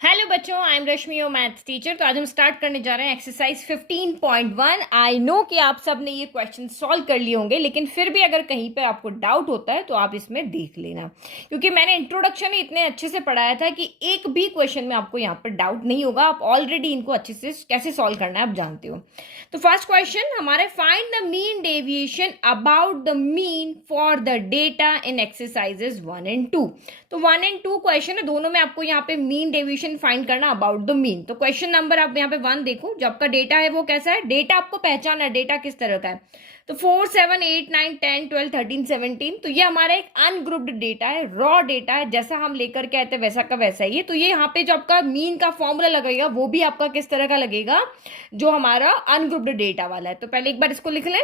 Hello बच्चों, I am Rashmi, your maths teacher. तो आज हम स्टार्ट करने जा रहे हैं एक्सरसाइज 15.1। आई नो कि आप सब ने ये क्वेश्चन सॉल्व कर लिए होंगे, लेकिन फिर भी अगर कहीं पे आपको डाउट होता है तो आप इसमें देख लेना, क्योंकि मैंने इंट्रोडक्शन ही इतने अच्छे से पढ़ाया था कि एक भी क्वेश्चन में आपको यहाँ पर डाउट नहीं होगा। आप ऑलरेडी इनको अच्छे से कैसे सॉल्व करना है आप जानते हो। तो फर्स्ट क्वेश्चन हमारे, find the mean deviation about the mean for the data in exercises 1 and 2। तो 1 and 2 क्वेश्चन है, दोनों में आपको यहाँ पे मीन डेविएशन फाइंड करना अबाउट द मीन। तो क्वेश्चन नंबर आप यहाँ पे 1 देखो, जो आपका डेटा है वो कैसा है। डेटा आपको पहचाना है, डेटा किस तरह का है। तो 4, 7, 8, 9, 10, 12, 13, 17, तो ये हमारा एक अनग्रुप्ड डेटा है, रॉ डेटा है, जैसा हम लेकर के आए थे वैसा का वैसा ही है। तो ये यहाँ पे जो आपका मीन का फॉर्मूला लगेगा वो भी आपका किस तरह का लगेगा, जो हमारा अनग्रुप्ड डेटा वाला है। तो पहले एक बार इसको लिख लें।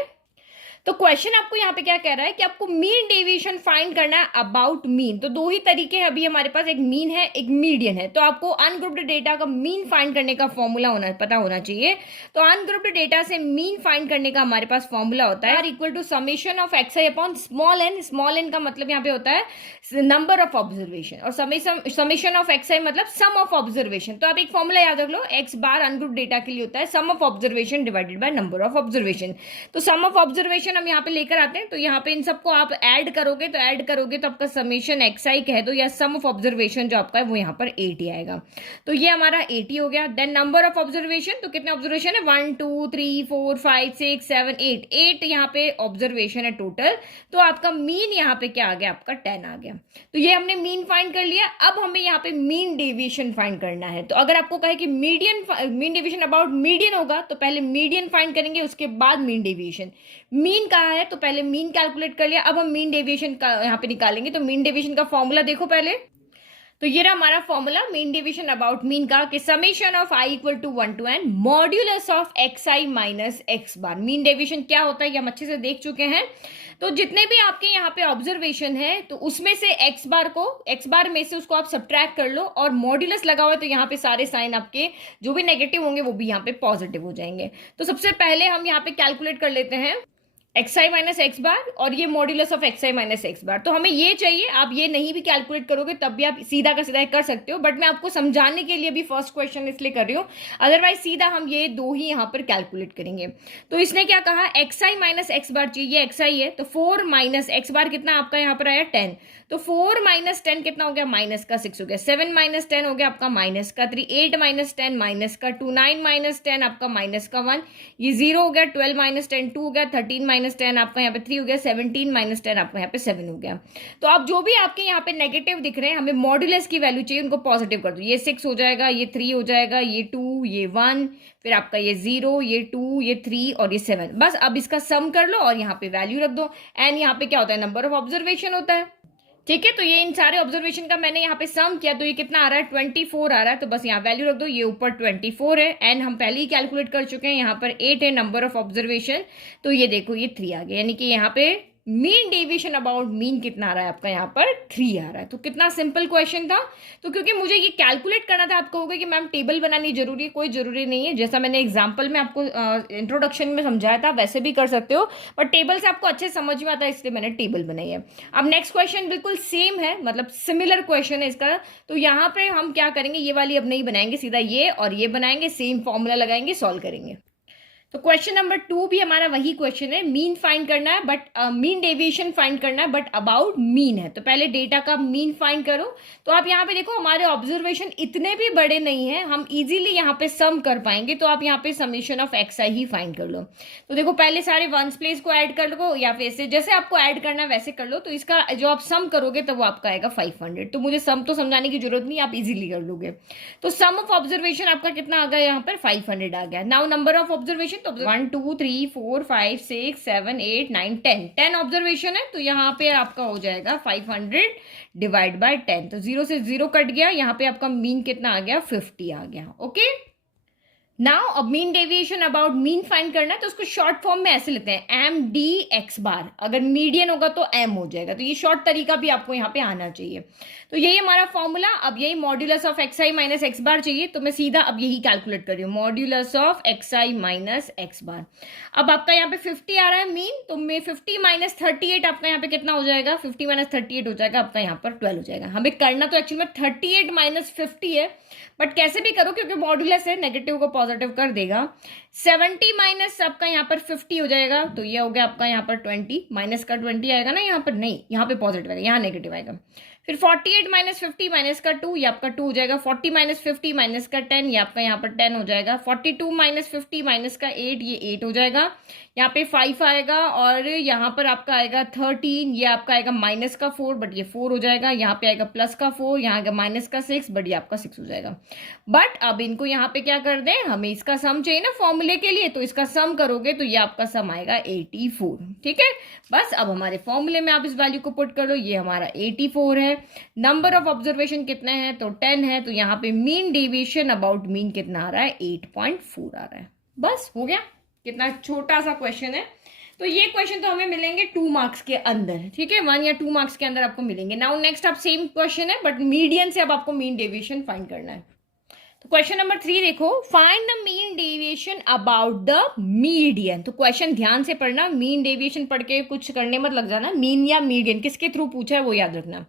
तो क्वेश्चन आपको यहाँ पे क्या कह रहा है कि आपको मीन डेविएशन फाइंड करना है अबाउट मीन। तो दो ही तरीके हैं अभी हमारे पास, एक मीन है एक मीडियन है। तो आपको अनग्रुप्ड डेटा का मीन फाइंड करने का फॉर्मूला पता होना चाहिए। तो अनग्रुप्ड डेटा से मीन फाइंड करने का हमारे पास फॉर्मूला होता है equal to summation of x i upon small n. Small n का मतलब यहाँ पे होता है नंबर ऑफ ऑब्जर्वेशन, और समेशन ऑफ एक्स आई मतलब सम ऑफ ऑब्जर्वेशन। तो आप एक फॉर्मूला याद रख लो, एक्स बार अनग्रुप्ड डेटा के लिए होता है sum of observation divided by number of observation. तो सम ऑफ ऑब्जर्वेशन हम यहाँ पे लेकर आते हैं, तो यहाँ पे इन सबको आप ऐड करोगे तो आपका समेशन एक्स आई कह दो या सम ऑफ ऑब्जर्वेशन जो आपका है वो यहाँ पर 80 आएगा। तो ये हमारा 80 हो गया। देन नंबर ऑफ ऑब्जर्वेशन, तो कितने ऑब्जर्वेशन है, 1, 2, 3, 4, 5, 6, 7, 8 यहाँ पे ऑब्जर्वेशन है टोटल। तो आपका मीन यहाँ पे क्या आ गया, आपका 10 आ गया। तो ये हमने मीन फाइंड कर लिया। अब हमें यहाँ पे मीन डेविएशन फाइंड करना है। तो अगर आपको कहे कि मीन डेविएशन अबाउट मीडियन होगा, तो पहले मीडियन फाइंड करेंगे, उसके बाद मीन डेविएशन। मीन कहा है तो पहले मीन कैलकुलेट कर लिया, अब हम मीन डेविएशन का यहाँ पे निकालेंगे। तो मीन डेविएशन का फॉर्मूला देखो पहले। तो ये रहा हमारा formula mean deviation about mean का, कि summation of i equal to 1 to n modulus of x i minus x bar. Mean deviation क्या होता है ये हम अच्छे से देख चुके हैं। तो जितने भी आपके यहाँ पे ऑब्जर्वेशन है, तो उसमें से एक्स बार में से उसको आप सब्ट्रैक्ट कर लो, और मॉड्यूलस लगा हुआ है तो यहाँ पे सारे साइन आपके जो भी नेगेटिव होंगे वो भी यहाँ पे पॉजिटिव हो जाएंगे। तो सबसे पहले हम यहाँ पे कैलकुलेट कर लेते हैं x i minus x bar, और ये modulus of x i minus x bar. तो हमें ये चाहिए, आप ये नहीं भी कैलकुलेट करोगे तब भी आप सीधा का सीधा कर सकते हो, बट मैं आपको समझाने के लिए भी फर्स्ट क्वेश्चन इसलिए कर रही हूँ, अदरवाइज सीधा हम ये दो ही यहाँ पर कैलकुलेट करेंगे। तो इसने क्या कहा, x i minus x bar चाहिए, ये एक्स आई है, तो 4 माइनस एक्स बार कितना आपका यहाँ पर आया 10। तो 4 माइनस 10 कितना हो गया, माइनस का 6 हो गया। 7 माइनस 10 हो गया आपका माइनस का 3। 8 माइनस 10 माइनस का 2। 9 माइनस 10 आपका माइनस का 1। ये 0 हो गया। 12 माइनस 10 2 हो गया। 13 माइनस 10 आपका यहाँ पे 3 हो गया। 17 माइनस 10 आपका यहाँ पे 7 हो गया। तो आप जो भी आपके यहाँ पे नेगेटिव दिख रहे हैं, हमें मॉड्यूलस की वैल्यू चाहिए, उनको पॉजिटिव कर दो। ये 6 हो जाएगा, ये 3 हो जाएगा, ये 2, ये 1, फिर आपका ये 0, ये 2, ये 3 और ये 7। बस अब इसका सम कर लो और यहाँ पे वैल्यू रख दो। एंड यहाँ पे क्या होता है, नंबर ऑफ ऑब्जर्वेशन होता है। ठीक है, तो ये इन सारे ऑब्जर्वेशन का मैंने यहाँ पे सम किया, तो ये कितना आ रहा है 24 आ रहा है। तो बस यहाँ वैल्यू रख दो, ये ऊपर 24 है। एंड हम पहले ही कैलकुलेट कर चुके हैं, यहाँ पर 8 है नंबर ऑफ ऑब्जर्वेशन। तो ये देखो ये 3 आ गया, यानी कि यहाँ पे मीन डेविएशन अबाउट मीन कितना आ रहा है आपका, यहाँ पर 3 आ रहा है। तो कितना सिंपल क्वेश्चन था। तो क्योंकि मुझे ये कैलकुलेट करना था, आप कहोगे कि मैम टेबल बनानी जरूरी है, कोई जरूरी नहीं है। जैसा मैंने एग्जाम्पल में आपको इंट्रोडक्शन में समझाया था वैसे भी कर सकते हो, बट टेबल से आपको अच्छे समझ में आता है, इसलिए मैंने टेबल बनाई है। अब नेक्स्ट क्वेश्चन बिल्कुल सेम है, मतलब सिमिलर क्वेश्चन है इसका। तो यहाँ पे हम क्या करेंगे, ये वाली अब नहीं बनाएंगे, सीधा ये और ये बनाएंगे, सेम फॉर्मूला लगाएंगे, सॉल्व करेंगे। तो क्वेश्चन नंबर 2 भी हमारा वही क्वेश्चन है, मीन फाइंड करना है, बट मीन डेविएशन फाइंड करना है, बट अबाउट मीन है। तो पहले डेटा का मीन फाइंड करो। तो आप यहाँ पे देखो, हमारे ऑब्जर्वेशन इतने भी बड़े नहीं है, हम इजीली यहाँ पे सम कर पाएंगे। तो आप यहाँ पे summation of x I he find कर लो। तो देखो पहले सारे वंस प्लेस को ऐड कर लो, या फिर जैसे आपको ऐड करना है वैसे कर लो। तो इसका जो आप सम करोगे तब वो आपका आएगा 500। तो मुझे सम तो समझाने की जरूरत नहीं, आप इजीली कर लोगे। तो सम ऑफ ऑब्जर्वेशन आपका कितना आ गया, यहाँ पर 500 आ गया। नाउ नंबर ऑफ ऑब्जर्वेशन, तो 1 2 3 4 5 6 7 8 9 10 ऑब्जर्वेशन है। तो यहाँ पे आपका हो जाएगा 500 डिवाइड बाय 10। तो 0 से 0 कट गया, यहाँ पे आपका मीन कितना आ गया, 50 आ गया। ओके, नाउ अब mean deviation about mean find करना है तो उसको शॉर्ट फॉर्म में ऐसे लेते हैं एम डी एक्स बार, अगर मीडियन होगा तो एम हो जाएगा, तो ये शॉर्ट तरीका भी आपको यहाँ पे आना चाहिए। तो यही हमारा फॉर्मूला। अब यही modulus of x i minus x bar चाहिए, तो मैं सीधा अब यही कैलकुलेट कर रही हूँ, modulus of x i minus x bar. अब आपका यहाँ पे 50 आ रहा है मीन, तो मैं 50 माइनस 38 आपका यहाँ पे कितना हो जाएगा, 50 माइनस 38 हो जाएगा आपका यहाँ पर 12 हो जाएगा। हमें करना तो एक्चुअली में 38 माइनस 50 है, बट कैसे भी करो क्योंकि मॉड्यूलस है, नेगेटिव को पॉजिटिव कर देगा। 70 माइनस आपका यहाँ पर 50 हो जाएगा, तो ये हो गया आपका यहाँ पर 20, माइनस का 20 आएगा ना यहाँ पर, नहीं यहाँ पे पॉजिटिव आएगा, यहाँ नेगेटिव आएगा। फिर 48 माइनस 50 माइनस का 2, ये आपका 2 हो जाएगा। 40 माइनस 50 माइनस का 10, ये आपका यहाँ पर 10 हो जाएगा। 42 माइनस 50 माइनस का 8, ये 8 हो जाएगा। यहाँ पे 5 आएगा, और यहाँ पर आपका आएगा 13, ये आपका आएगा माइनस का 4, बट ये 4 हो जाएगा। यहाँ पे आएगा प्लस का 4, यहाँ आएगा माइनस का 6, बट ये आपका 6 हो जाएगा। बट अब इनको यहाँ पे क्या कर दें, हमें इसका सम चाहिए ना फॉर्मूले के लिए, तो इसका सम करोगे तो ये आपका सम आएगा 84। ठीक है, बस अब हमारे फॉर्मूले में आप इस वैल्यू को पुट कर लो, ये हमारा 84 है। नंबर ऑफ ऑब्जर्वेशन कितने हैं, तो 10 है, तो यहाँ पे मीन डेविएशन अबाउट मीन कितना आ रहा है, 8.4 आ रहा है। बस हो गया, कितना छोटा सा क्वेश्चन है। तो ये क्वेश्चन तो हमें मिलेंगे 2 मार्क्स के अंदर, ठीक है, 1 या 2 मार्क्स के अंदर आपको मिलेंगे। नाउ नेक्स्ट आप सेम क्वेश्चन है बट मीडियन से अब आपको मीन डेविएशन फाइंड करना है। तो क्वेश्चन नंबर 3 देखो, find the mean deviation about the median. तो क्वेश्चन ध्यान से पढ़ना, मीन डेविएशन पढ़ के कुछ करने मत लग जाना, मीन या मीडियन किसके थ्रू पूछा है वो याद रखना।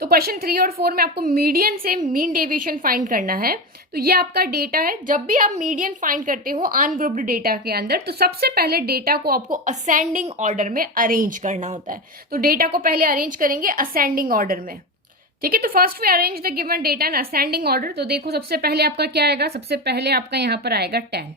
तो क्वेश्चन 3 और 4 में आपको मीडियन से मीन डेविएशन फाइंड करना है। तो ये आपका डेटा है, जब भी आप मीडियन फाइंड करते हो अनग्रुप्ड डेटा के अंदर, तो सबसे पहले डेटा को आपको असेंडिंग ऑर्डर में अरेंज करना होता है। तो डेटा को पहले अरेंज करेंगे असेंडिंग ऑर्डर में, ठीक है। तो first we arrange the given data in ascending order. तो देखो सबसे पहले आपका क्या आएगा, सबसे पहले आपका यहाँ पर आएगा 10,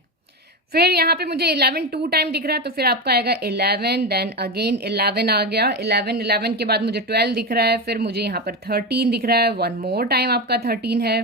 फिर यहाँ पे मुझे 11 2 टाइम दिख रहा है, तो फिर आपका आएगा 11, देन अगेन 11 आ गया, 11 के बाद मुझे 12 दिख रहा है, फिर मुझे यहाँ पर 13 दिख रहा है, 1 मोर टाइम आपका 13 है,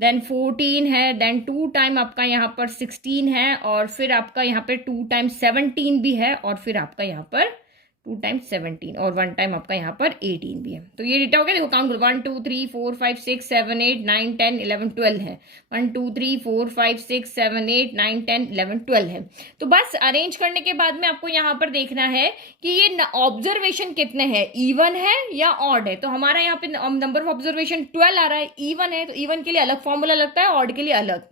देन 14 है, देन 2 टाइम आपका यहाँ पर 16 है, और फिर आपका यहाँ पे 2 टाइम 17 भी है, और फिर आपका यहाँ पर 2 टाइम 17 और 1 टाइम आपका यहाँ पर 18 भी है। तो ये डेटा हो गया, देखो काउंट करो, 1 2 3 4 5 6 7 8 9 10 11 12 है, 1 2 3 4 5 6 7 8 9 10 11 12 है। तो बस अरेंज करने के बाद में आपको यहाँ पर देखना है कि ये ऑब्जर्वेशन कितने हैं, इवन है या ऑड है। तो हमारा यहाँ पे नंबर ऑफ ऑब्जर्वेशन 12 आ रहा है, इवन है, तो इवन के लिए अलग फॉर्मूला लगता है, ऑड के लिए अलग।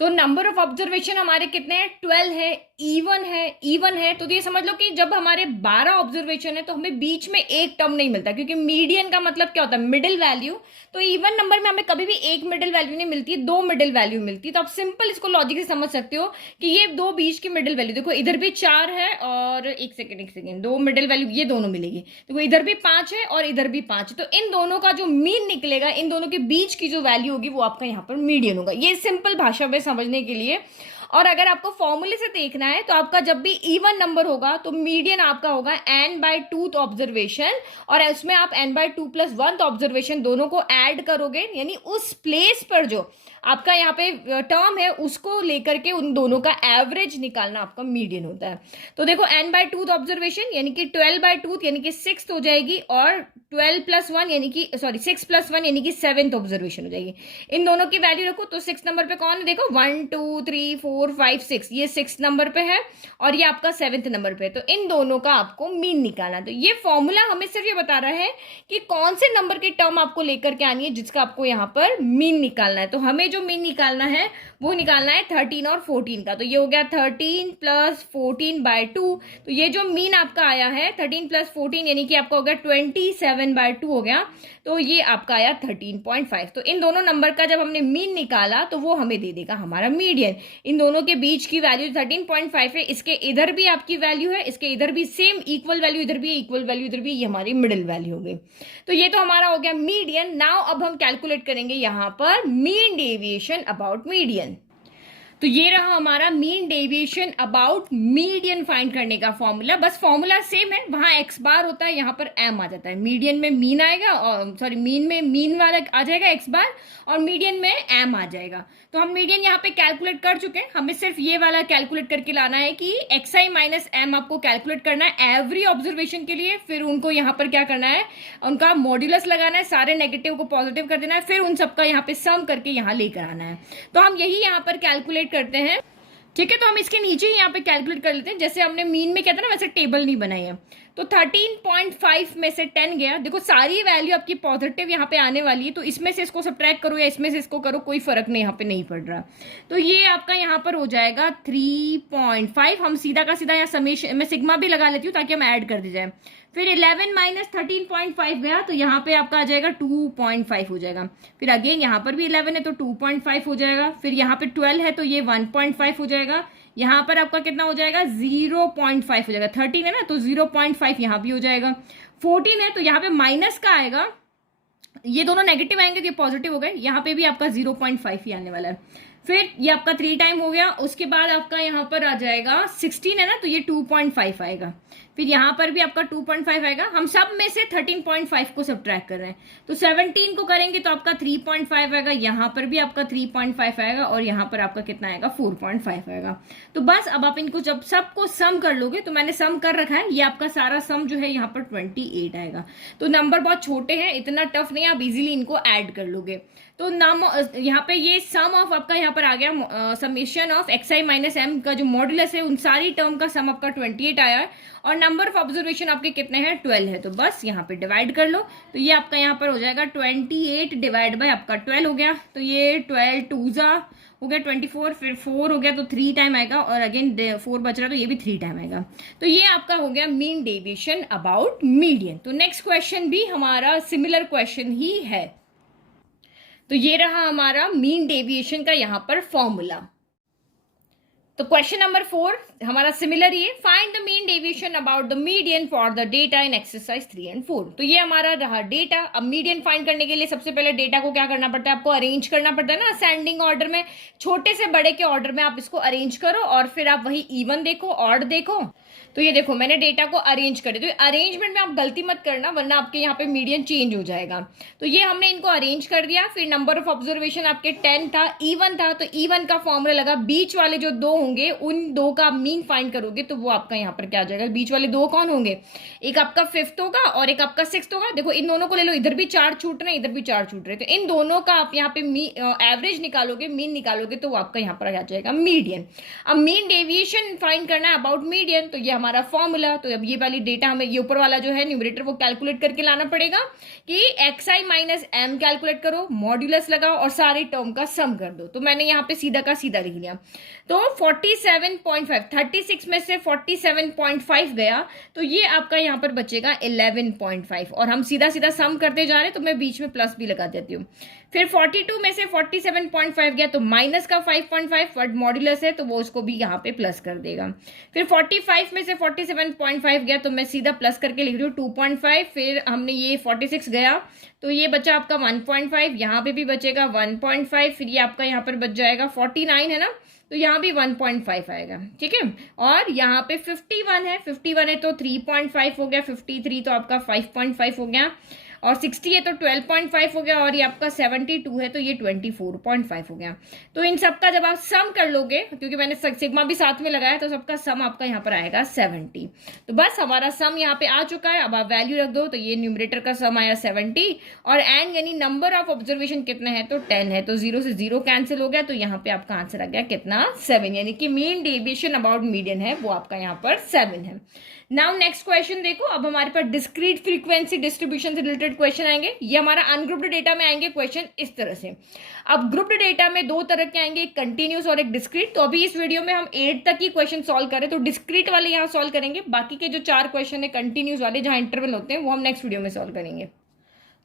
तो नंबर ऑफ ऑब्जर्वेशन हमारे कितने हैं, 12 है, इवन है, इवन है। तो ये समझ लो कि जब हमारे 12 ऑब्जर्वेशन है तो हमें बीच में एक टर्म नहीं मिलता, क्योंकि मीडियन का मतलब क्या होता है, मिडिल वैल्यू। तो इवन नंबर में हमें कभी भी एक मिडिल वैल्यू नहीं मिलती, 2 मिडिल वैल्यू मिलती है। तो आप सिंपल इसको लॉजिक से समझ सकते हो कि ये 2 बीच की मिडिल वैल्यू, देखो इधर भी 4 है और एक सेकेंड 2 मिडिल वैल्यू ये दोनों मिलेगी, देखो इधर भी 5 है और इधर भी 5 है। तो इन दोनों का जो मीन निकलेगा, इन दोनों के बीच की जो वैल्यू होगी वो आपका यहाँ पर मीडियन होगा। ये सिंपल भाषा में समझने के लिए। और अगर आपको फॉर्मूले से देखना है तो आपका जब भी इवन नंबर होगा तो मीडियन आपका होगा n/2 ऑब्जर्वेशन, और उसमें आप n/2 + 1 ऑब्जर्वेशन दोनों को ऐड करोगे, यानी उस प्लेस पर जो आपका यहाँ पे टर्म है उसको लेकर के उन दोनों का एवरेज निकालना आपका मीडियन होता है। तो देखो n/2 ऑब्जर्वेशन यानी कि 12/2 यानी कि 6 हो जाएगी, और 12 + 1 यानी कि 6 + 1 यानी कि 7th ऑब्जर्वेशन हो जाएगी। इन दोनों की वैल्यू रखो, तो 6 नंबर पे कौन है, देखो 1 2 3 4 5 6, ये 6 नंबर पे है और ये आपका 7th नंबर पे है। तो इन दोनों का आपको मीन निकालना। तो ये फॉर्मूला हमें सिर्फ ये बता रहा है कि कौन से नंबर की टर्म आपको लेकर के आनी है जिसका आपको यहाँ पर मीन निकालना है। तो हमें जो मीन निकालना है वो निकालना है 13 और 14 का। तो ये हो गया 13 + 14/2। तो ये जो मीन आपका आया है 13 + 14 यानी कि आपका हो गया 27/2 हो गया। तो ये आपका आया 13.5। तो इन दोनों नंबर का जब हमने मीन निकाला तो वो हमें दे देगा हमारा मीडियन। इन दोनों के बीच की वैल्यू 13.5 है, इसके इधर भी आपकी वैल्यू है, इसके इधर भी सेम इक्वल वैल्यू, इधर भी इक्वल वैल्यू, इधर भी, ये हमारी मिडिल वैल्यू हो गई। तो ये तो हमारा हो गया मीडियन। नाउ अब हम कैलकुलेट करेंगे यहां पर मीन डेविएशन अबाउट मीडियन। तो ये रहा हमारा mean deviation about median find करने का फॉर्मूला। बस फॉर्मूला सेम है, वहां एक्स बार होता है, यहाँ पर एम आ जाता है। मीडियन में मीन आएगा, और सॉरी मीन में मीन वाला आ जाएगा एक्स बार, और मीडियन में एम आ जाएगा। तो हम मीडियन यहाँ पे कैलकुलेट कर चुके हैं, हमें सिर्फ ये वाला कैलकुलेट करके लाना है कि एक्स आई माइनस एम आपको कैलकुलेट करना है एवरी ऑब्जर्वेशन के लिए। फिर उनको यहाँ पर क्या करना है, उनका मॉड्यूलस लगाना है, सारे नेगेटिव को पॉजिटिव कर देना है, फिर उन सबका यहाँ पे सम करके यहाँ लेकर आना है। तो हम यही यहाँ पर कैलकुलेट ऐड करते हैं, ठीक है। तो हम इसके नीचे ही यहाँ पे कैलकुलेट कर लेते हैं, जैसे हमने मीन में कहते हैं ना वैसे टेबल नहीं बनाई है। तो 13.5 में से 10 गया, देखो सारी वैल्यू आपकी पॉजिटिव यहाँ पे आने वाली है, तो इसमें से इसको सब्ट्रैक्ट करो या इसमें से इसको करो, कोई फर्क नहीं यहाँ पे नहीं पड़ रहा। तो ये आपका यहाँ पर हो जाएगा 3.5। हम सीधा का सीधा यहाँ समेशन में सिग्मा भी लगा लेती हूँ ताकि हम ऐड कर दी जाए। फिर 11 माइनस 13.5 गया, तो यहाँ पे आपका आ जाएगा 2.5 हो जाएगा। फिर अगेन यहाँ पर भी 11 है तो 2.5 हो जाएगा। फिर यहाँ पे 12 है तो ये 1.5 हो जाएगा। यहाँ पर आपका कितना हो जाएगा 0.5 हो जाएगा। 13 है ना तो 0.5 यहाँ भी हो जाएगा। 14 है तो यहाँ पे माइनस का आएगा, ये दोनों नेगेटिव आएंगे तो ये पॉजिटिव हो गए, यहाँ पे भी आपका 0.5 ही आने वाला है। फिर ये आपका 3 टाइम हो गया। उसके बाद आपका यहाँ पर आ जाएगा 16 है ना तो ये 2.5 आएगा। फिर यहाँ पर भी आपका 2.5 आएगा। हम सब में से 13.5 को सब्ट्रैक्ट कर रहे हैं, तो 17 को करेंगे तो आपका 3.5 आएगा। यहाँ पर भी आपका 3.5 आएगा और यहाँ पर आपका कितना आएगा 4.5 आएगा। तो बस अब आप इनको जब सबको सम कर लोगे, तो मैंने सम कर रखा है, ये आपका सारा सम जो है यहाँ पर 28 आएगा। तो नंबर बहुत छोटे हैं, इतना टफ नहीं है, आप इजीली इनको ऐड कर लोगे। तो नाम यहाँ पे ये सम ऑफ आपका यहाँ पर आ गया, summation of x i minus m का जो मॉडुलस है उन सारी टर्म का सम आपका 28 आया है, और नंबर ऑफ ऑब्जर्वेशन आपके कितने हैं 12 है। तो बस यहाँ पे डिवाइड कर लो, तो ये आपका यहाँ पर हो जाएगा 28 डिवाइड बाय आपका 12 हो गया। तो ये 12 टूजा हो गया 24, फिर 4 हो गया तो 3 टाइम आएगा, और अगेन 4 बच रहा तो ये भी 3 टाइम आएगा। तो ये आपका हो गया मीन डेविएशन अबाउट मीडियन। तो नेक्स्ट क्वेश्चन भी हमारा सिमिलर क्वेश्चन ही है। तो ये रहा हमारा मीन डेविएशन का यहाँ पर फॉर्मूला। तो क्वेश्चन नंबर 4 हमारा सिमिलर ही है, find the mean deviation about the median for the data in exercise 3 and 4। तो ये हमारा रहा डेटा। अब मीडियन फाइंड करने के लिए सबसे पहले डेटा को क्या करना पड़ता है, आपको अरेंज करना पड़ता है ना असेंडिंग ऑर्डर में, छोटे से बड़े के ऑर्डर में आप इसको अरेंज करो, और फिर आप वही इवन देखो ऑड देखो। तो ये देखो मैंने डेटा को अरेंज कर दिया, तो अरेंजमेंट में आप गलती मत करना वरना आपके यहाँ पे मीडियन चेंज हो जाएगा। तो ये हमने इनको अरेंज कर दिया। फिर नंबर ऑफ ऑब्जर्वेशन आपके 10 था, इवन था, तो इवन का फॉर्मूला लगा, बीच वाले जो 2 होंगे उन 2 का मीन फाइंड करोगे तो वो आपका यहाँ पर क्या आ जाएगा, बीच वाले 2 कौन होंगे, एक आपका 5th होगा और एक आपका 6th होगा। देखो इन दोनों को ले लो, इधर भी 4 छूट रहे हैं इधर भी 4 छूट रहे हैं, तो इन दोनों का आप यहाँ पे एवरेज निकालोगे, मीन निकालोगे, तो वो आपका यहाँ पर आ जाएगा मीडियन। अब मीन डेविएशन फाइंड करना है अबाउट मीडियन, तो ये हमारा फॉर्मूला। तो अब ये वाली डेटा हमें ये ऊपर वाला जो है न्यूमरेटर वो कैलकुलेट करके लाना पड़ेगा कि x i minus M calculate करो, मॉड्यूलस लगाओ और सारे टर्म का सम कर दो। तो मैंने यहाँ पे सीधा का सीधा लिख लिया। तो 47.5, 36 में से 47.5 गया, तो ये आपका यहाँ पर बचेगा 11.5, और हम सीधा सीधा सम करते जा रहे हैं तो मैं बीच में प्लस भी लगा देती हूँ। फिर 42 में से 47.5 गया, तो माइनस का 5.5 वर्ड मॉड्यूलस है तो वो उसको भी यहाँ पे प्लस कर देगा। फिर 45 में से 47.5 गया, तो मैं सीधा प्लस करके लिख रही हूँ 2.5। फिर हमने ये 46 गया तो ये बचा आपका 1.5, यहाँ पे भी बचेगा 1.5। फिर ये आपका यहाँ पर बच जाएगा 49 है ना, तो यहाँ भी 1.5 आएगा, ठीक है। और यहाँ पे 51 है, 51 है तो 3.5 हो गया, 53 तो आपका 5.5 हो गया, और 60 है तो 12.5 हो गया, और ये आपका 72 है तो ये 24.5 हो गया। तो इन सबका जब आप सम कर लोगे, क्योंकि मैंने सिग्मा भी साथ में लगाया, तो सबका सम आपका यहाँ पर आएगा 70। तो बस हमारा सम यहाँ पे आ चुका है। अब आप वैल्यू रख दो, तो ये न्यूमरेटर का सम आया 70, और एंड यानी नंबर ऑफ ऑब्जर्वेशन कितने हैं तो 10 है, तो 0 से 0 कैंसिल हो गया, तो यहाँ पे आपका आंसर आ गया कितना 7, यानी कि मीन डेविएशन अबाउट मीडियन है वो आपका यहाँ पर 7 है। नाउ नेक्स्ट क्वेश्चन देखो, अब हमारे पास डिस्क्रीट फ्रीक्वेंसी डिस्ट्रीब्यूशन से रिलेटेड क्वेश्चन आएंगे। ये हमारा अनग्रुप्ड डेटा में आएंगे क्वेश्चन इस तरह से। अब ग्रुप्ड डेटा में 2 तरह के आएंगे, एक कंटिन्यूस और एक डिस्क्रीट। तो अभी इस वीडियो में हम 8 तक ही क्वेश्चन सॉल्व करें, तो डिस्क्रीट वाले यहाँ सॉल्व करेंगे, बाकी के जो 4 क्वेश्चन है कंटिन्यूस वाले जहां इंटरवल होते हैं वो हम नेक्स्ट वीडियो में सॉल्व करेंगे।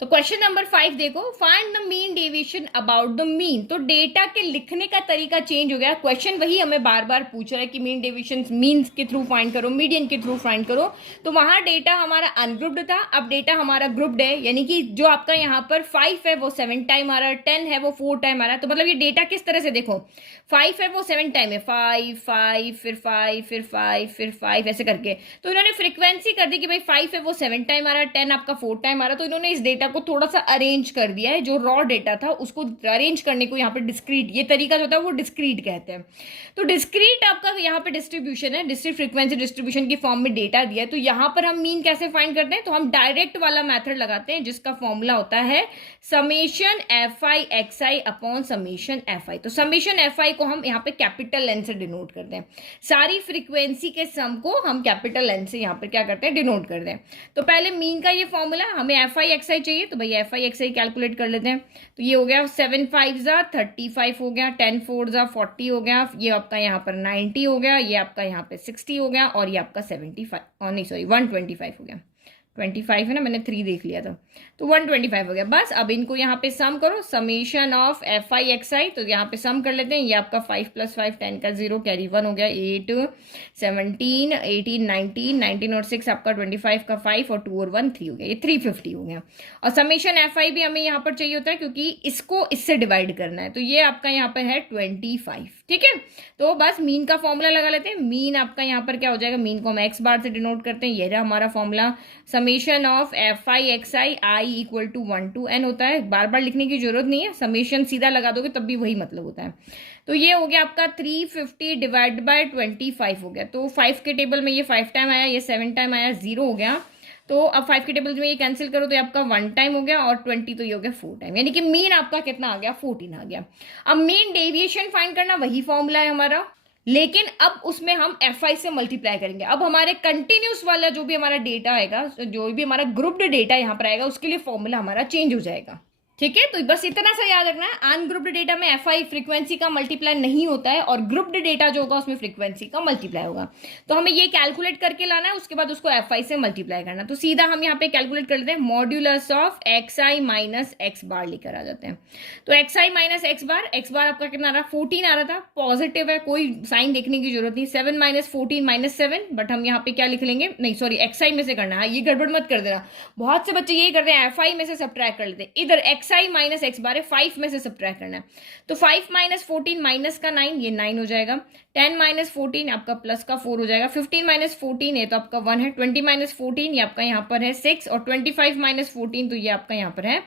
तो क्वेश्चन नंबर 5 देखो, find the mean deviation about the mean. तो डेटा के लिखने का तरीका चेंज हो गया, क्वेश्चन वही हमें बार बार पूछ रहा है कि मीन डेविएशन मीन्स के थ्रू फाइंड करो, मीडियन के थ्रू फाइंड करो। तो वहां डेटा हमारा अनग्रुप्ड था, अब डेटा हमारा ग्रुप्ड है, यानी कि जो आपका यहाँ पर 5 है वो 7 टाइम आ रहा है, 10 है वो 4 टाइम आ रहा है। तो मतलब ये डेटा किस तरह से देखो, 5 है वो 7 टाइम है, 5 5 फिर 5 फिर 5 फिर 5 ऐसे करके। तो इन्होंने फ्रीक्वेंसी कर दी कि भाई 5 है वो 7 टाइम आ रहा है, 10 आपका 4 टाइम आ रहा है, तो इन्होंने इस डेटा डेटा को थोड़ा सा अरेंज कर दिया है, जो रॉ डेटा था उसको अरेंज करने को यहाँ पे डिस्क्रीट, ये तरीका जो होता है वो डिस्क्रीट कहते हैं। तो डिस्क्रीट आपका यहाँ पे डिस्ट्रीब्यूशन है, डिस्क्रीट फ्रीक्वेंसी डिस्ट्रीब्यूशन की फॉर्म में डेटा दिया है। तो यहाँ पर हम मीन कैसे फाइंड करते हैं, तो हम डायरेक्ट वाला मेथड लगाते हैं जिसका फॉर्मूला होता है summation F i x i upon summation F I. तो समेशन एफ आई को हम यहाँ पे कैपिटल एन से डिनोट करते हैं, सारी फ्रीक्वेंसी के सम को हम कैपिटल एन से यहाँ पर क्या करते हैं, डिनोट करते हैं। तो पहले मीन का ये फॉर्मूला, हमें एफ आई एक्स आई चाहिए, तो भाई F i x I calculate कर लेते हैं। तो ये हो गया 7 5 जा 35 हो गया, 10 4 जा 40 हो गया, ये आपका यहाँ पर 90 हो गया, ये आपका यहाँ पे 60 हो गया, और ये आपका 75 नहीं सॉरी 125 हो गया। 25 है ना, मैंने 3 देख लिया था, तो 125 हो गया। बस अब इनको यहाँ पे सम करो, summation of f i x i, तो यहाँ पे सम कर लेते हैं। ये आपका 5 + 5 10 का 0 कैरी 1 हो गया, 8 17 18 19 19 और 6 आपका 25 का 5 और 2 और 1 3 हो गया, ये 350 हो गया। और समेशन एफ आई भी हमें यहाँ पर चाहिए होता है क्योंकि इसको इससे डिवाइड करना है, तो ये आपका यहाँ पर है 25। ठीक है, तो बस मीन का फॉर्मूला लगा लेते हैं। मीन आपका यहाँ पर क्या हो जाएगा, मीन को हम एक्स बार से डिनोट करते हैं, ये रहा हमारा formula, summation of f i x i i equal to 1 to n होता है। बार बार लिखने की जरूरत नहीं है, समेशन सीधा लगा दोगे तब भी वही मतलब होता है। तो ये हो गया आपका 350 डिवाइड बाय 25 हो गया। तो 5 के टेबल में ये 5 टाइम आया, ये 7 टाइम आया, 0 हो गया। तो अब 5 के टेबल में ये कैंसिल करो तो ये आपका 1 टाइम हो गया, और 20 तो ये हो गया 4 टाइम, यानी कि मीन आपका कितना आ गया, 14 आ गया। अब मीन डेविएशन फाइंड करना वही फॉर्मूला है हमारा, लेकिन अब उसमें हम एफ आई से मल्टीप्लाई करेंगे। अब हमारे कंटिन्यूस वाला जो भी हमारा डेटा आएगा, जो भी हमारा ग्रुप्ड डेटा यहाँ पर आएगा, उसके लिए फॉर्मूला हमारा चेंज हो जाएगा। ठीक है, तो बस इतना सा याद रखना है, अनग्रुप्ड डेटा में एफ आई फ्रीक्वेंसी का मल्टीप्लाई नहीं होता है, और ग्रुप्ड डेटा जो होगा उसमें फ्रीक्वेंसी का मल्टीप्लाई होगा। तो हमें ये कैलकुलेट करके लाना है, उसके बाद उसको एफ आई से मल्टीप्लाई करना। तो सीधा हम यहाँ पे कैलकुलेट कर लेते हैं, modulus of x i minus x bar लेकर आ जाते हैं। तो x i minus x bar आपका कितना आ रहा, 14 आ रहा था, पॉजिटिव है, कोई साइन देखने की जरूरत नहीं। 7 - 14 - 7, बट हम यहाँ पे क्या लिख लेंगे, नहीं सॉरी एक्स आई में से करना है, ये गड़बड़ मत कर देना। बहुत से बच्चे यही करते हैं, एफ आई में से सब्ट्रैक्ट कर लेते हैं। इधर एक्स आई माइनस एक्स बार है, 5 में से सब्ट्रैक्ट करना है। तो 5 - 14 माइनस का 9, ये 9 हो जाएगा। 10 - 14 आपका प्लस का 4 हो जाएगा। 15 - 14 ये तो आपका 1 है। 20 - 14 ये आपका यहाँ पर है 6, और 25 - 14 तो ये आपका यहाँ पर है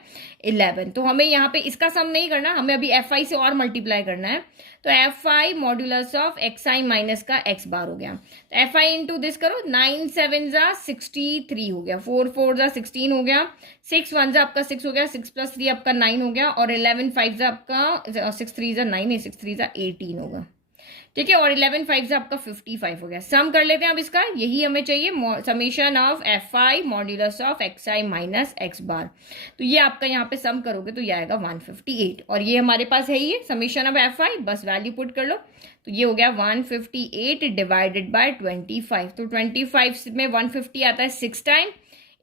11। तो हमें यहाँ पे इसका सम नहीं करना, हमें अभी एफ आई से और मल्टीप्लाई करना है। तो F i modulus of x i minus का एक्स बार हो गया। तो एफ आई इंटू दिस करो, 9 7 जा 63 हो गया, 4 4 जा 16 हो गया, 6 1 जा आपका 6 हो गया, 6 + 3 आपका 9 हो गया, और 11 5 जा आपका 6 3 जा 9 है, 6 3 जा 18 होगा। ठीक है, और 11 5 से आपका 55 हो गया। सम कर लेते हैं अब इसका, यही हमें चाहिए, summation of f i modulus of x i minus x bar. तो ये आपका यहाँ पे सम करोगे तो ये आएगा 158, और ये हमारे पास है ही है समेशन ऑफ एफ आई, बस वैल्यू पुट कर लो। तो ये हो गया 158 डिवाइडेड बाय 25। तो 25 में 150 आता है 6 टाइम,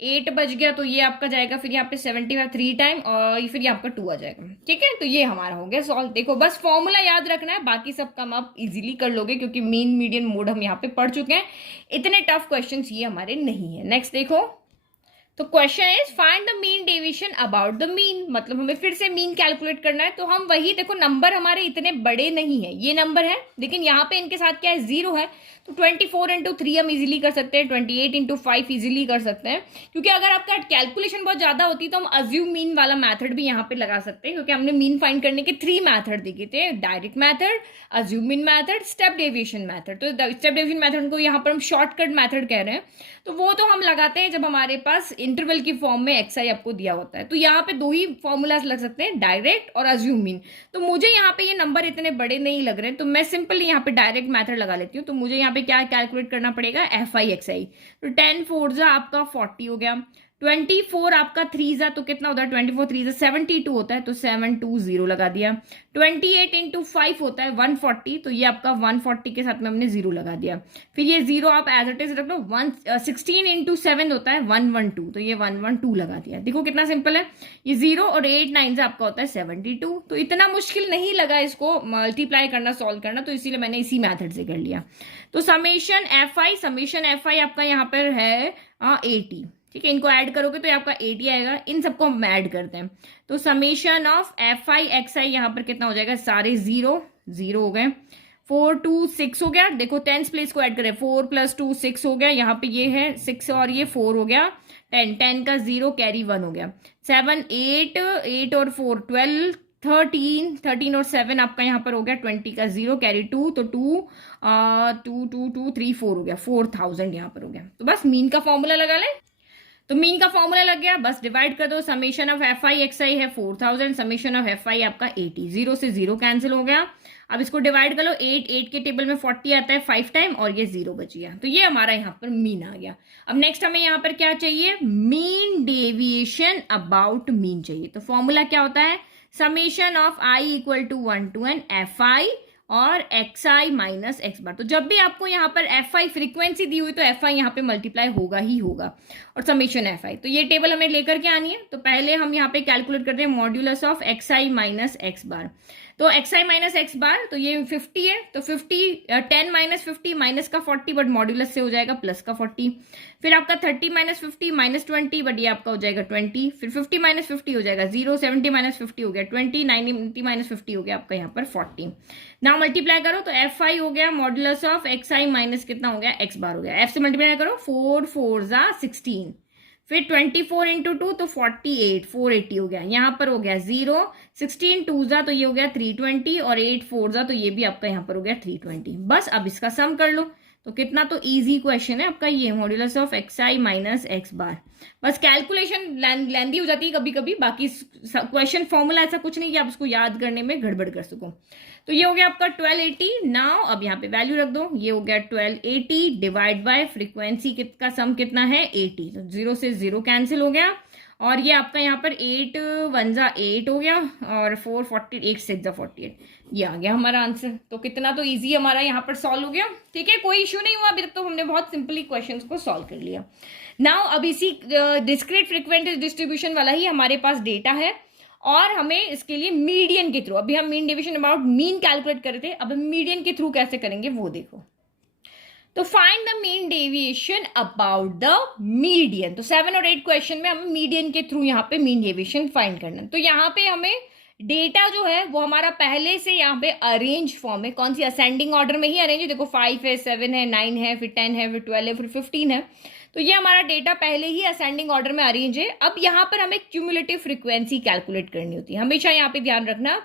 8 बच गया, तो ये आपका जाएगा फिर यहाँ पे 75 3 टाइम, और फिर यहाँ पर 2 आ जाएगा। ठीक है, तो ये हमारा हो गया सॉल्व। देखो बस फॉर्मूला याद रखना है, बाकी सब काम आप इजीली कर लोगे, क्योंकि मीन मीडियन मोड हम यहाँ पे पढ़ चुके हैं। इतने टफ क्वेश्चंस ये हमारे नहीं है। नेक्स्ट देखो, तो question is find the mean deviation about the mean, मतलब हमें फिर से मीन कैलकुलेट करना है। तो हम वही देखो, नंबर हमारे इतने बड़े नहीं है, ये नंबर है, लेकिन यहाँ पे इनके साथ क्या है, 0 है। तो 24 × 3 हम इजीली कर सकते हैं, 28 × 5 इजीली कर सकते हैं, क्योंकि अगर आपका कैलकुलेशन बहुत ज्यादा होती तो हम अज्यूम मीन वाला मेथड भी यहाँ पे लगा सकते हैं, क्योंकि हमने मीन फाइंड करने के 3 मेथड देखे थे, direct method, assume mean method, step deviation method. तो स्टेप डेविएशन मेथड को यहाँ पर हम शॉर्टकट मेथड कह रहे हैं, तो वो तो हम लगाते हैं जब हमारे पास इंटरवल की फॉर्म में एक्स आई आपको दिया होता है। तो यहाँ पे 2 ही फॉर्मूलाज लग सकते हैं, डायरेक्ट और अज्यूम मीन। तो मुझे यहाँ पे ये नंबर इतने बड़े नहीं लग रहे, तो मैं सिंपली यहाँ पे डायरेक्ट मेथड लगा लेती हूँ। तो मुझे यहाँ पे क्या कैलकुलेट करना पड़ेगा, एफ आई एक्स आई। तो 10 4 जा आपका 40 हो गया, 24 आपका 3 जा तो कितना होता है, 24 3 जा 72 होता है, तो 720 लगा दिया। 28 × 5 होता है 140, तो ये आपका 140 के साथ में हमने 0 लगा दिया। फिर ये 0 आप एज इट इज रख लो। 16 × 7 होता है 112, तो ये 112 लगा दिया। देखो कितना सिंपल है, ये 0 और 8 9 से आपका होता है 72। तो इतना मुश्किल नहीं लगा इसको मल्टीप्लाई करना, सॉल्व करना, तो इसीलिए मैंने इसी मैथड से कर लिया। तो समेशन एफ आई आपका यहाँ पर है 80। ठीक है, इनको ऐड करोगे तो आपका 80 आएगा। इन सबको हम ऐड करते हैं, तो summation of f i x i यहाँ पर कितना हो जाएगा, सारे 0 0 हो गए, 4 2 6 हो गया। देखो 10th प्लेस को ऐड करें, 4 + 2 6 हो गया, यहाँ पे ये है 6 और ये 4 हो गया, 10 का 0 कैरी 1 हो गया, 7 8 8 और 4 12 13 13 और 7 आपका यहाँ पर हो गया, 20 का 0 कैरी 2, तो 2 2 2 2 3 4 हो गया, 4000 यहाँ पर हो गया। तो बस मीन का फॉर्मूला लगा लें। तो मीन का फॉर्मूला लग गया, बस डिवाइड कर दो, summation of f i x i है 4000, समेशन ऑफ एफ आई आपका 80, 0 से 0 कैंसिल हो गया। अब इसको डिवाइड कर लो, 8 8 के टेबल में 40 आता है 5 टाइम, और ये 0 बच गया, तो ये हमारा यहाँ पर मीन आ गया। अब नेक्स्ट हमें यहाँ पर क्या चाहिए, मीन डेविएशन अबाउट मीन चाहिए। तो फॉर्मूला क्या होता है, summation of i equal to 1 to n f i और x i minus x bar. तो जब भी आपको यहाँ पर एफ आई फ्रीक्वेंसी दी हुई तो एफ आई यहाँ पे मल्टीप्लाई होगा ही होगा, और समेशन एफ आई। तो ये टेबल हमें लेकर के आनी है। तो पहले हम यहाँ पे कैलकुलेट करते हैं modulus of x i minus x bar. तो x i minus x bar, तो ये 50 है, तो 50 10 माइनस 50 माइनस का 40, बट मॉड्यूलस से हो जाएगा प्लस का 40। फिर आपका 30 माइनस 50 माइनस 20, बट ये आपका हो जाएगा 20। फिर 50 माइनस 50 हो जाएगा 0, 70 माइनस 50 हो गया 20, 90 माइनस 50 हो गया आपका यहाँ पर 40। ना मल्टीप्लाई करो तो एफ आई हो गया modulus of x i minus कितना हो गया, एक्स बार हो गया। एफ से मल्टीप्लाई करो, 4 4 जा 16, फिर 24 इंटू 2 तो 48, 480 हो गया। यहाँ पर हो गया 0, 16 2 जा तो ये हो गया 320, और 8 4 जा तो ये भी आपका यहाँ पर हो गया 320। बस अब इसका सम कर लो, तो कितना तो इजी क्वेश्चन है आपका ये, modulus of x i minus x bar. बस कैलकुलेशन लेंदी हो जाती है कभी कभी, बाकी क्वेश्चन फॉर्मूला ऐसा कुछ नहीं कि आप उसको याद करने में गड़बड़ कर सको। तो ये हो गया आपका 1280। नाउ अब यहाँ पे वैल्यू रख दो, ये हो गया 1280 डिवाइड बाय फ्रीक्वेंसी का सम कितना है 80, तो 0 से 0 कैंसिल हो गया, और ये आपका यहाँ पर 8 1 जा 8 हो गया, और 4 40 8 6 जा 48, ये आ गया हमारा आंसर। तो कितना तो इजी हमारा यहाँ पर सॉल्व हो गया। ठीक है, कोई इश्यू नहीं हुआ अभी तक, तो हमने बहुत सिंपली क्वेश्चंस को सॉल्व कर लिया। नाउ अब इसी डिस्क्रीट फ्रीक्वेंसी डिस्ट्रीब्यूशन वाला ही हमारे पास डेटा है, और हमें इसके लिए मीडियन के थ्रू, अभी हम mean deviation about mean calculate कर रहे थे, अब हम मीडियन के थ्रू कैसे करेंगे वो देखो। तो find the mean deviation about the median. तो 7 और 8 क्वेश्चन में हमें मीडियन के थ्रू यहाँ पे मीन डेविएशन फाइंड करना है। तो यहाँ पे हमें डेटा जो है वो हमारा पहले से यहाँ पे अरेंज फॉर्म है, कौन सी असेंडिंग ऑर्डर में ही अरेंज है। देखो 5 है, 7 है, 9 है, फिर 10 है, फिर 12 है, फिर 15 है। तो ये हमारा डेटा पहले ही असेंडिंग ऑर्डर में अरेंज है। अब यहाँ पर हमें क्यूमुलेटिव फ्रीक्वेंसी कैलकुलेट करनी होती है। हमेशा यहाँ पे ध्यान रखना,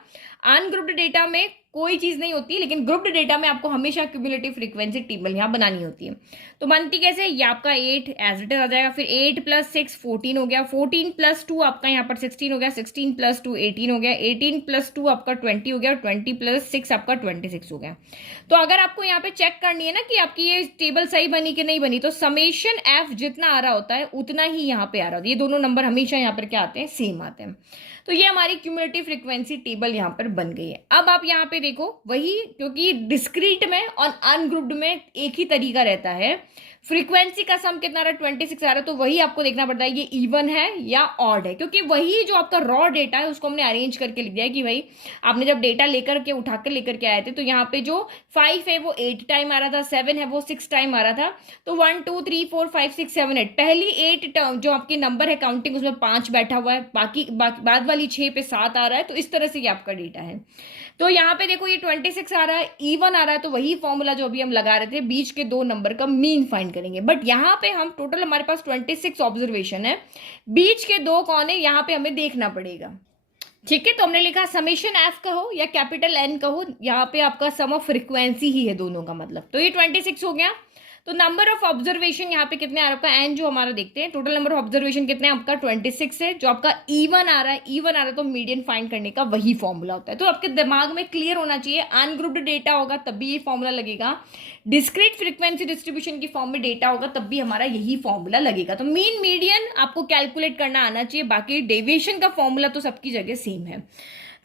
अनग्रुप्ड डेटा में कोई चीज नहीं होती, लेकिन ग्रुप्ड डेटा में आपको हमेशा क्यूमुलेटिव फ्रीक्वेंसी टेबल यहाँ बनानी होती है। तो बनती कैसे, ये आपका 8 एज इट इज आ जाएगा, फिर 8 प्लस 6 14 हो गया, 14 प्लस 2 आपका यहाँ पर 16 हो गया, 16 प्लस 2 18 हो गया, 18 प्लस 2 आपका 20 हो गया, 20 प्लस 6 आपका 26 हो गया। तो अगर आपको यहाँ पे चेक करनी है ना कि आपकी ये टेबल सही बनी कि नहीं बनी, तो समेशन एफ जितना आ रहा होता है उतना ही यहाँ पे आ रहा होता है। ये दोनों नंबर हमेशा यहाँ पर क्या आते हैं, सेम आते हैं। तो ये हमारी क्यूमुलेटिव फ्रीक्वेंसी टेबल यहाँ पर बन गई है। अब आप यहाँ पे देखो वही, क्योंकि डिस्क्रीट में और अनग्रुप्ड में एक ही तरीका रहता है, फ्रीक्वेंसी का सम कितना रहा 26 आ रहा है, तो वही आपको देखना पड़ता है ये इवन है या ऑड है, क्योंकि वही जो आपका रॉ डेटा है उसको हमने अरेंज करके लिख दिया है कि भाई आपने जब डेटा लेकर के उठाकर लेकर के आए थे, तो यहाँ पे जो 5 है वो 8 टाइम आ रहा था, 7 है वो 6 टाइम आ रहा था, तो 1 2 3 4 5 6 7 8 पहली 8 टर्म जो आपके नंबर है काउंटिंग उसमें 5 बैठा हुआ है, बाकी बाद वाली 6 पे 7 आ रहा है। तो इस तरह से ये आपका डेटा है। तो यहाँ पे देखो ये 26 आ रहा है, इवन आ रहा है, तो वही फॉर्मूला जो अभी हम लगा रहे थे, बीच के दो नंबर का मीन फाइंड करेंगे। बट यहाँ पे हम टोटल हमारे पास 26 ऑब्जर्वेशन है, बीच के दो कौन है यहाँ पे हमें देखना पड़ेगा। ठीक है, तो हमने लिखा समेशन एफ कहो या कैपिटल एन कहो, यहाँ पे आपका सम ऑफ फ्रीक्वेंसी ही है दोनों का मतलब। तो ये 26 हो गया। तो नंबर ऑफ ऑब्जर्वेशन यहाँ पे कितने आ रहा है आपका, एन जो हमारा देखते हैं, टोटल नंबर ऑफ ऑब्जर्वेशन कितने आपका 26 है। जो आपका इवन आ रहा है, इवन आ रहा है तो मीडियन फाइंड करने का वही फॉर्मूला होता है। तो आपके दिमाग में क्लियर होना चाहिए, अनग्रुप्ड डेटा होगा तब भी ये फॉर्मूला लगेगा, डिस्क्रीट फ्रीक्वेंसी डिस्ट्रीब्यूशन की फॉर्म में डेटा होगा तब भी हमारा यही फॉर्मूला लगेगा। तो मीन मीडियन आपको कैलकुलेट करना आना चाहिए, बाकी डेविएशन का फॉर्मूला तो सबकी जगह सेम है।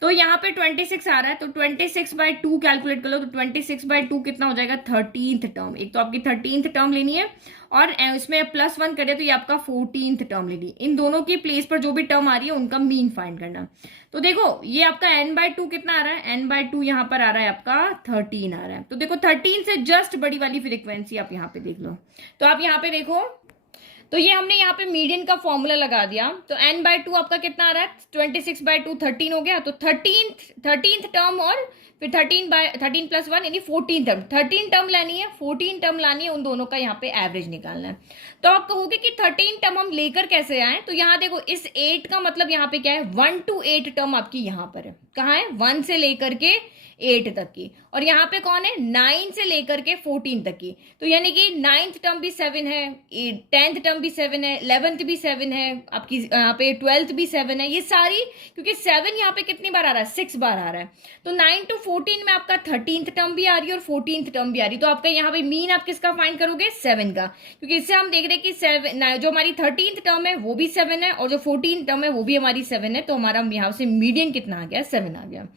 तो यहाँ पे 26 आ रहा है, तो 26/2 कैलकुलेट कर लो। तो 26/2 कितना हो जाएगा, 13th टर्म। एक तो आपकी 13th टर्म लेनी है और इसमें +1 करें तो ये आपका 14th टर्म लेनी है। इन दोनों की प्लेस पर जो भी टर्म आ रही है उनका मीन फाइंड करना। तो देखो ये आपका n/2 कितना आ रहा है, n/2 यहाँ पर आ रहा है आपका 13 आ रहा है। तो देखो 13 से जस्ट बड़ी वाली फ्रीक्वेंसी आप यहाँ पे देख लो। तो आप यहाँ पे देखो तो ये हमने यहाँ पे मीडियन का फॉर्मूला लगा दिया। तो n/2 आपका कितना आ रहा है, 26/2 13 हो गया। तो थर्टींथ टर्म और फिर 13 + 1 यानी 14 टर्म, 13 टर्म लानी है, 14 टर्म लानी है, उन दोनों का यहाँ पे एवरेज निकालना है। तो आप कहोगे कि 13 टर्म हम लेकर कैसे आए, तो यहाँ देखो इस 8 का मतलब यहाँ पे क्या है, 1 to 8 टर्म आपकी यहाँ पर है। कहाँ है, 1 से लेकर के 8 तक की, और यहाँ पे कौन है, 9 से लेकर के 14 तक की। तो यानी कि 9th टर्म भी 7 है, 10th टर्म भी 7 है, 11th भी 7 है, आपकी यहाँ पे 12th भी 7 है, ये सारी, क्योंकि 7 यहाँ पे कितनी बार आ रहा है, 6 बार आ रहा है। तो 9 to 14 में आपका 13th टर्म भी आ रही है और 14th टर्म भी आ रही है। तो आपका यहाँ पे मीन आप किसका फाइंड करोगे, 7 का, क्योंकि इससे हम देख रहे हैं कि 7 जो हमारी 13th टर्म है वो भी 7 है और जो 14th टर्म है वो भी हमारी 7 है। तो हमारा यहाँ से मीडियन कितना आ गया, 7 आ गया।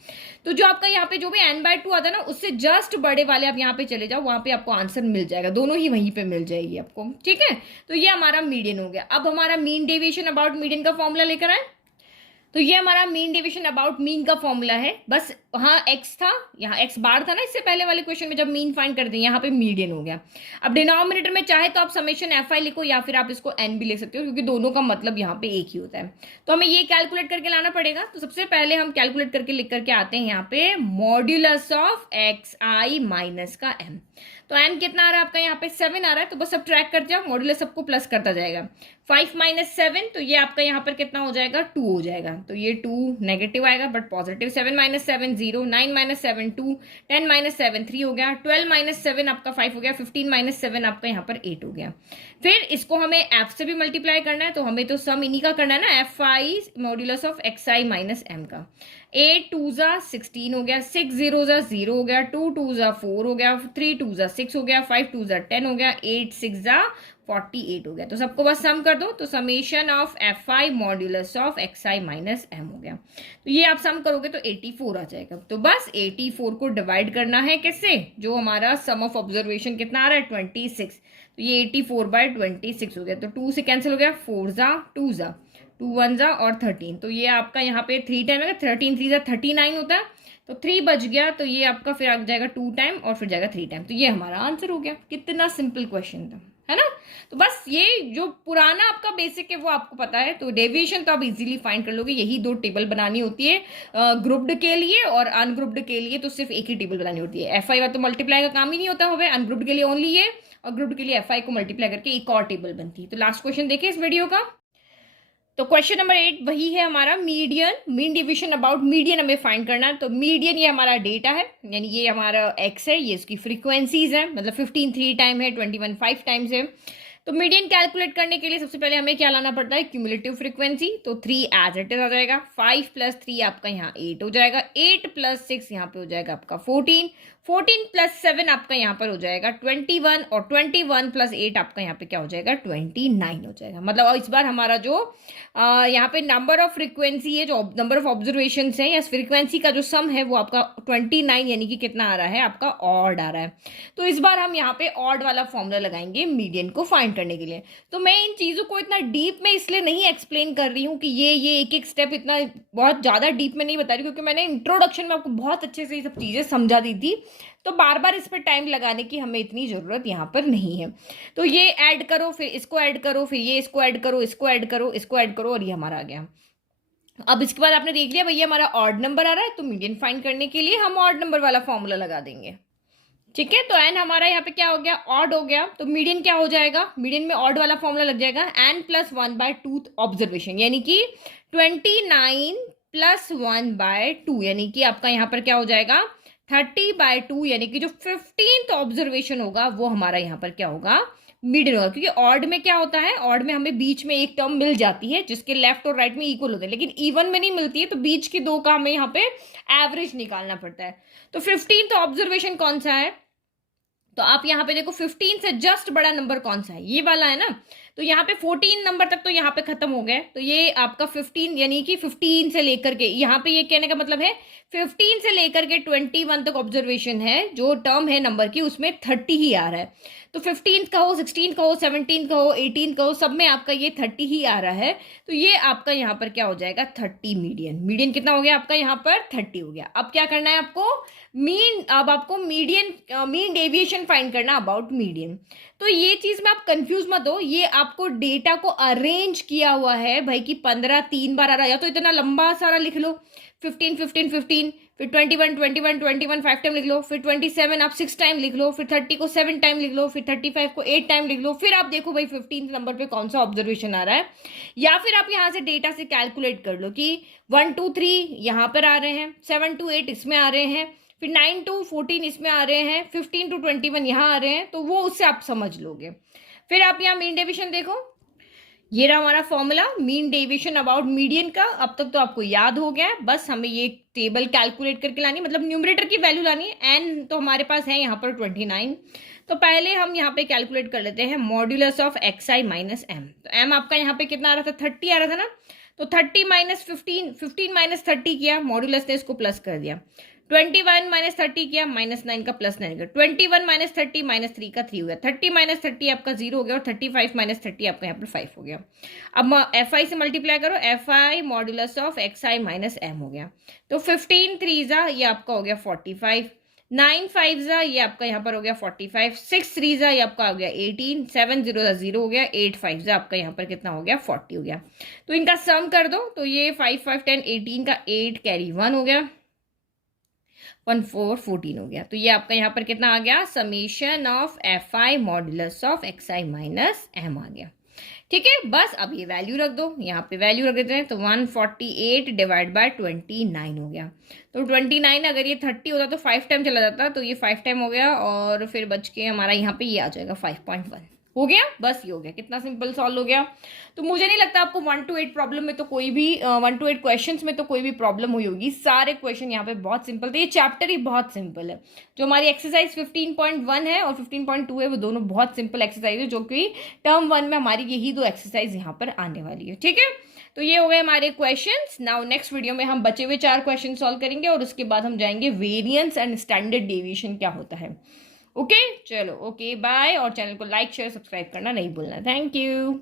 तो जो आपका यहाँ पे जो भी n/2 आता है ना, उससे जस्ट बड़े वाले आप यहाँ पे चले जाओ, वहां पे आपको आंसर मिल जाएगा, दोनों ही वहीं पे मिल जाएगी आपको, ठीक है। तो ये हमारा मीडियन हो गया। अब हमारा मीन डेविएशन अबाउट मीडियन का फॉर्मूला लेकर आए। तो ये हमारा मीन डेविएशन अबाउट मीन का फॉर्मूला है। बस वहां एक्स था, यहाँ एक्स बार था ना इससे पहले वाले क्वेश्चन में, जब मीन फाइंड कर दें, यहाँ पे मीडियन हो गया। अब डिनोमिनेटर में चाहे तो आप समेशन FI लिखो या फिर आप इसको n भी लिख सकते हो, क्योंकि दोनों का मतलब यहाँ पे एक ही होता है। तो हमें ये कैलकुलेट करके लाना पड़ेगा। तो सबसे पहले हम कैलकुलेट करके लिख करके आते हैं यहाँ पे मॉड्यूलस ऑफ xi माइनस का m। तो m कितना आ रहा है आपका यहाँ पे 7 आ रहा है। तो बस सब ट्रैक करते जाओ, मॉड्यूलस सबको प्लस करता जाएगा। 5 - 7, तो ये आपका यहाँ पर कितना हो जाएगा, 2 हो जाएगा। तो ये 2 नेगेटिव आएगा बट पॉजिटिव। 7 - 7 0, 9 - 7 2, 10 - 7 3 हो गया, 12 - 7 आपका 5 हो गया, 15 - 7 आपका यहाँ पर 8 हो गया। फिर इसको हमें f से भी मल्टीप्लाई करना है, तो हमें तो सम इन्हीं का करना है ना, FI modulus of xi minus m का। 8 2 16 हो गया, 6 0 0 हो गया, 2 2 4 हो गया, 3 2 6 हो गया, 5 2 10 हो गया, 8 6 48 हो गया। तो सबको बस सम कर दो, तो summation of FI modulus of xi minus m हो गया। तो ये आप सम करोगे तो 84 आ जाएगा। तो बस 84 को डिवाइड करना है किससे, जो हमारा सम ऑफ ऑब्जर्वेशन कितना आ रहा है, 26। तो ये 84/26 हो गया। तो 2 से कैंसिल हो गया, 4 2 2 1 और 13। तो ये आपका यहाँ पे 3 टाइम है, 13 3 39 होता है। तो 3 बच गया, तो ये आपका फिर आ जाएगा 2 टाइम और फिर जाएगा 3 टाइम। तो ये हमारा आंसर हो गया। कितना सिंपल क्वेश्चन था, है ना। तो बस ये जो पुराना आपका बेसिक है वो आपको पता है, तो डेविएशन तो आप इजीली फाइंड कर लोगे। यही 2 टेबल बनानी होती है, ग्रुप्ड के लिए और अनग्रुप्ड के लिए तो सिर्फ एक ही टेबल बनानी होती है। FI तो मल्टीप्लाई का काम ही नहीं होता होगा, अनग्रुप्ड के लिए ओनली ये, और ग्रुप्ड के लिए FI को मल्टीप्लाई करके एक और टेबल बनती है। तो लास्ट क्वेश्चन देखिए इस वीडियो का। तो क्वेश्चन नंबर 8 वही है हमारा, median, mean division about median हमें फाइंड करना है। तो मीडियन ये हमारा डेटा है, यानी ये हमारा एक्स है, ये इसकी फ्रीक्वेंसीज है, मतलब 15 3 टाइम है, 21 5 टाइम्स है। तो मीडियन कैलकुलेट करने के लिए सबसे पहले हमें क्या लाना पड़ता है, क्यूमुलेटिव फ्रीक्वेंसी। तो 3 एज इट इज आ जाएगा, 5 + 3 आपका यहाँ 8 हो जाएगा, 8 + 6 यहाँ पे हो जाएगा आपका 14, 14 + 7 आपका यहाँ पर हो जाएगा 21, और 21 + 8 आपका यहाँ पे क्या हो जाएगा, 29 हो जाएगा। मतलब इस बार हमारा जो यहाँ पे नंबर ऑफ फ्रीक्वेंसी है, जो नंबर ऑफ ऑब्जर्वेशन है या फ्रीक्वेंसी का जो सम है वो आपका 29 यानी कि कितना आ रहा है आपका, ऑड आ रहा है। तो इस बार हम यहाँ पे ऑड वाला फॉर्मूला लगाएंगे मीडियन को फाइंड करने के लिए। तो मैं इन चीज़ों को इतना डीप में इसलिए नहीं एक्सप्लेन कर रही हूँ कि ये एक एक स्टेप इतना बहुत ज़्यादा डीप में नहीं बता रही, क्योंकि मैंने इंट्रोडक्शन में आपको बहुत अच्छे से ये सब चीज़ें समझा दी थी। तो बार बार इस पर टाइम लगाने की हमें इतनी ज़रूरत यहाँ पर नहीं है। तो ये ऐड करो, फिर इसको ऐड करो, फिर ये इसको ऐड करो, इसको ऐड करो, इसको ऐड करो, और ये हमारा आ गया। अब इसके बाद आपने देख लिया भैया हमारा ऑड नंबर आ रहा है, तो मीडियन फाइंड करने के लिए हम ऑड नंबर वाला फॉर्मूला लगा देंगे। ठीक है, तो एन हमारा यहाँ पे क्या हो गया, ऑड हो गया। तो मीडियन क्या हो जाएगा, मीडियन में ऑड वाला फॉर्मूला लग जाएगा, n + 1/2 ऑब्जर्वेशन, यानी कि 29 + 1/2, यानी कि आपका यहाँ पर क्या हो जाएगा, 30/2, यानी कि जो 15th ऑब्जर्वेशन होगा वो हमारा यहाँ पर क्या होगा, मीडियन होगा। क्योंकि ऑड में क्या होता है, ऑड में हमें बीच में एक टर्म मिल जाती है जिसके लेफ्ट और राइट में इक्वल होते हैं, लेकिन इवन में नहीं मिलती है, तो बीच की 2 का हमें यहाँ पे एवरेज निकालना पड़ता है। तो 15th ऑब्जर्वेशन कौन सा है, तो आप यहाँ पे देखो 15 से जस्ट बड़ा नंबर कौन सा है, ये वाला है ना। तो यहाँ पे 14 नंबर तक तो यहाँ पे खत्म हो गए, तो ये आपका 15 यानी कि 15 से लेकर के, यहाँ पे ये कहने का मतलब है 15 से लेकर के 21 तक ऑब्जर्वेशन है, जो टर्म है नंबर की उसमें 30 ही आ रहा है। तो 15 का हो, 16 का हो, 17 का हो, 18 का हो, सब में आपका ये 30 ही आ रहा है। तो ये आपका यहाँ पर क्या हो जाएगा, 30 मीडियन। मीडियन कितना हो गया आपका यहाँ पर, 30 हो गया। अब क्या करना है आपको, मीन, अब आपको मीडियन मीन डेविएशन फाइंड करना अबाउट मीडियन। तो ये चीज में आप कंफ्यूज मत हो, ये आपको डेटा को अरेंज किया हुआ है भाई कि 15 3 बार आ रहा है, या तो इतना लंबा सारा लिख लो 15 15 15, फिर 21 21 21 5 टाइम लिख लो, फिर 27 आप 6 टाइम लिख लो, फिर 30 को 7 टाइम लिख लो, फिर 35 को 8 टाइम लिख लो, फिर आप देखो भाई 15 नंबर पे कौन सा ऑब्जर्वेशन आ रहा है। या फिर आप यहाँ से डेटा से कैलकुलेट कर लो कि 1 2 3 यहाँ पर आ रहे हैं, 7 to 8 इसमें आ रहे हैं, फिर 9 to 14 इसमें आ रहे हैं, 15 to 21 यहाँ आ रहे हैं, तो वो उससे आप समझ लोगे। फिर आप यहाँ मीन डेविएशन देखो, ये रहा हमारा formula mean deviation about median का। अब तक तो आपको याद हो गया है, बस हमें ये टेबल कैलकुलेट करके लानी, मतलब न्यूमरेटर की वैल्यू लानी है। एन तो हमारे पास है यहाँ पर 29, तो पहले हम यहाँ पे कैलकुलेट कर लेते हैं modulus of x i minus m. तो एम आपका यहाँ पे कितना आ रहा था, 30 आ रहा था ना, तो 30 माइनस 15, 15 माइनस 30 किया, मॉड्यूलस ने इसको प्लस कर दिया, 21 माइनस 30 किया, -9 का +9 का, 21 माइनस 30 -3 का 3 हो गया, 30 माइनस 30 आपका 0 हो गया, और 35 माइनस 30 आपका यहाँ पर 5 हो गया। अब एफ आई से मल्टीप्लाई करो, f i modulus of x i minus m हो गया, तो 15 3 ये आपका हो गया 45, 9 5 ये आपका यहाँ पर हो गया 45, 6 3 ये आपका हो गया 18, 7 0 0 हो गया, 8 5 आपका यहाँ पर कितना हो गया 40 हो गया। तो इनका सम कर दो, तो ये 5 5 10 18 का 8 कैरी 1 हो गया, 1 4 14 हो गया। तो ये आपका यहाँ पर कितना आ गया, summation of f i modulus of x i minus m आ गया। ठीक है, बस अब ये वैल्यू रख दो, यहाँ पे वैल्यू रख देते हैं, तो 148 डिवाइड बाय 29 हो गया। तो 29 अगर ये 30 होता तो 5 टाइम चला जाता, तो ये 5 टाइम हो गया, और फिर बच के हमारा यहाँ पे ये आ जाएगा 5.1 हो गया। बस ये हो गया, कितना सिंपल सॉल्व हो गया। तो मुझे नहीं लगता आपको 1 to 8 प्रॉब्लम में तो कोई भी 1 to 8 क्वेश्चंस में तो कोई भी प्रॉब्लम हुई होगी। सारे क्वेश्चन यहाँ पे बहुत सिंपल थे, ये चैप्टर ही बहुत सिंपल है। जो हमारी एक्सरसाइज 15.1 है और 15.2 है, वो दोनों बहुत सिंपल एक्सरसाइज है, जो कि टर्म 1 में हमारी यही दो एक्सरसाइज यहाँ पर आने वाली है। ठीक है, तो ये हो गए हमारे क्वेश्चंस। नाउ नेक्स्ट वीडियो में हम बचे हुए 4 क्वेश्चन सॉल्व करेंगे, और उसके बाद हम जाएंगे वेरिएंस एंड स्टैंडर्ड डेविएशन क्या होता है। ओके, चलो ओके बाय, और चैनल को लाइक शेयर सब्सक्राइब करना नहीं भूलना। Thank you.